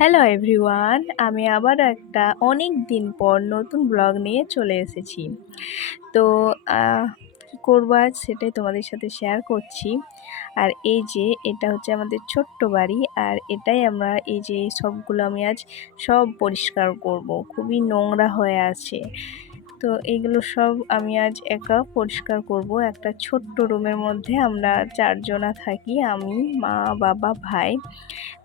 Hello everyone, আমি আবার একটা অনেক দিন পর নতুন ব্লগ নিয়ে চলে এসেছি। তো কী করবো আজ সেটাই তোমাদের সাথে শেয়ার করছি। আর এই যে এটা হচ্ছে আমাদের ছোট্ট বাড়ি, আর এটাই আমরা এই যে সবগুলো আমি আজ সব পরিষ্কার করব। খুবই নোংরা হয়ে আছে, তো এইগুলো সব আমি আজ একা পরিষ্কার করব। একটা ছোট্ট রুমের মধ্যে আমরা 4 জনা থাকি, আমি, মা, বাবা, ভাই।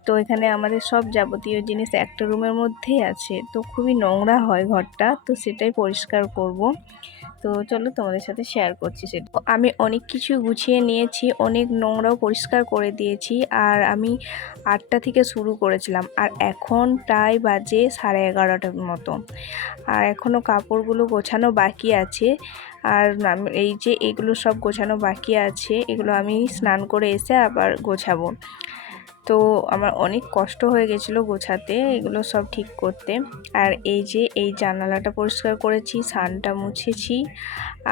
তো এখানে আমাদের সব যাবতীয় জিনিস একটা রুমের মধ্যেই আছে, তো খুবই নোংরা হয় ঘরটা, তো সেটাই পরিষ্কার করব। তো চলো তোমাদের সাথে শেয়ার করছি সেটা। আমি অনেক কিছু গুছিয়ে নিয়েছি, অনেক নোংরাও পরিষ্কার করে দিয়েছি। আর আমি 8টা থেকে শুরু করেছিলাম, আর এখন প্রায় বাজে 11:30টার মতো। আর এখনও কাপড়গুলো গোছানো বাকি আছে। আর এই যে এগুলো সব গোছানো বাকি আছে, এগুলো আমি স্নান করে এসে আবার গোছাবো। তো আমার অনেক কষ্ট হয়ে গেছিলো গোছাতে, এগুলো সব ঠিক করতে। আর এই যে এই জানালাটা পরিষ্কার করেছি, সানটা মুছেছি,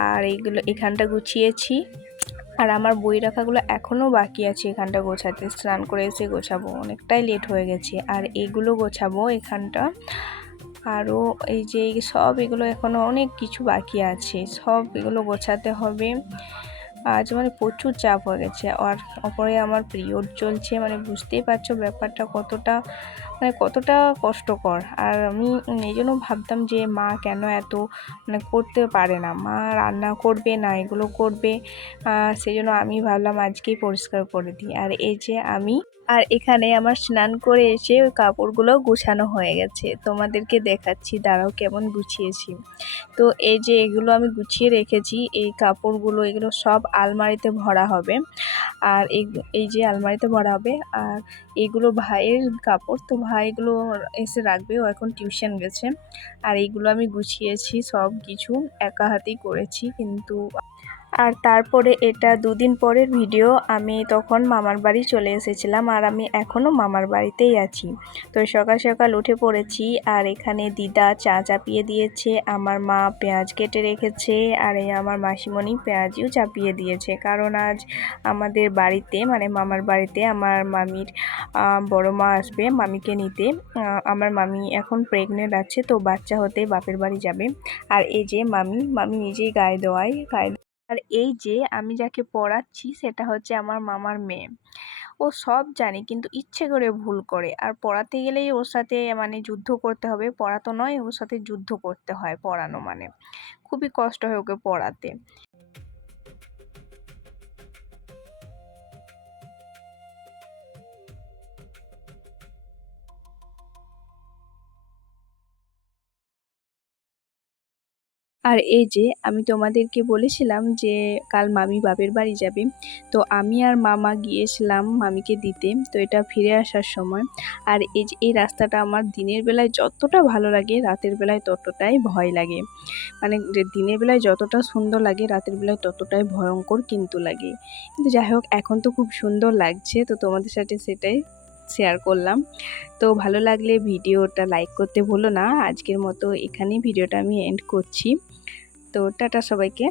আর এইগুলো এখানটা গুছিয়েছি। আর আমার বই রাখাগুলো এখনও বাকি আছে এখানটা গোছাতে, স্নান করে এসে গোছাবো, অনেকটাই লেট হয়ে গেছে। আর এইগুলো গোছাবো এখানটা। আরও এই যে সব এগুলো এখনও অনেক কিছু বাকি আছে, সব এগুলো গোছাতে হবে। আজ মানে প্রচুর চাপ হয়ে গেছে। আর অপরে আমার পিরিয়ড চলছে, মানে বুঝতেই পারছো ব্যাপারটা কতটা কষ্টকর। আর আমি এই জন্য ভাবতাম যে মা কেন এত করতে পারে না, মা রান্না করবে না এগুলো করবে, সেই জন্য আমি ভাবলাম আজকেই পরিষ্কার করে দিই। আর এই যে আর এখানে আমার স্নান করে এসে ওই কাপড়গুলো গুছানো হয়ে গেছে, তোমাদেরকে দেখাচ্ছি, দাঁড়াও কেমন গুছিয়েছি। তো এই যে এগুলো আমি গুছিয়ে রেখেছি, এই কাপড়গুলো এগুলো সব আলমারিতে ভরা হবে। আর এই যে আলমারিতে ভরা হবে। আর এইগুলো ভাইয়ের কাপড়, তো ভাই এগুলো এসে রাখবে, ও এখন টিউশন গেছে। আর এইগুলো আমি গুছিয়েছি, সব কিছু একা হাতেই করেছি কিন্তু। আর তারপরে এটা 2 দিন পরের ভিডিও, আমি তখন মামার বাড়ি চলে এসেছিলাম, আর আমি এখনও মামার বাড়িতেই আছি। তো সকাল সকাল উঠে পড়েছি, আর এখানে দিদা চা চাপিয়ে দিয়েছে, আমার মা পেঁয়াজ কেটে রেখেছে, আর এই আমার মাসিমণি পেঁয়াজিও চাপিয়ে দিয়েছে। কারণ আজ আমাদের বাড়িতে মানে মামার বাড়িতে আমার মামির বড় মা আসবে মামিকে নিতে। আমার মামি এখন প্রেগনেন্ট আছে, তো বাচ্চা হতে বাপের বাড়ি যাবে। আর এই যে মামি নিজেই গায়ে দেওয়ায় আর এই যে আমি যাকে পড়াচ্ছি সেটা হচ্ছে আমার মামার মেয়ে। ও সব জানে কিন্তু ইচ্ছে করে ভুল করে, আর পড়াতে গেলেই ওর সাথে মানে যুদ্ধ করতে হবে। পড়াতো নয়, ওর সাথে যুদ্ধ করতে হয় পড়ানো মানে। খুবই কষ্ট হয় ওকে পড়াতে। আর এই যে আমি তোমাদেরকে বলেছিলাম যে কাল মামি বাপের বাড়ি যাবে, তো আমি আর মামা গিয়েছিলাম মামিকে দিতে। তো এটা ফিরে আসার সময়। আর এই যে এই রাস্তাটা আমার দিনের বেলায় যতটা ভালো লাগে, রাতের বেলায় ততটাই ভয় লাগে। মানে যে দিনের বেলায় যতটা সুন্দর লাগে, রাতের বেলায় ততটাই ভয়ঙ্কর কিন্তু লাগে। কিন্তু যাই হোক, এখন তো খুব সুন্দর লাগছে, তো তোমাদের সাথে সেটাই শেয়ার করলাম। তো ভালো লাগলে ভিডিওটা লাইক করতে ভুলো না। আজকের মতো এখানেই ভিডিওটা আমি এন্ড করছি। তো টাটা সবাইকে।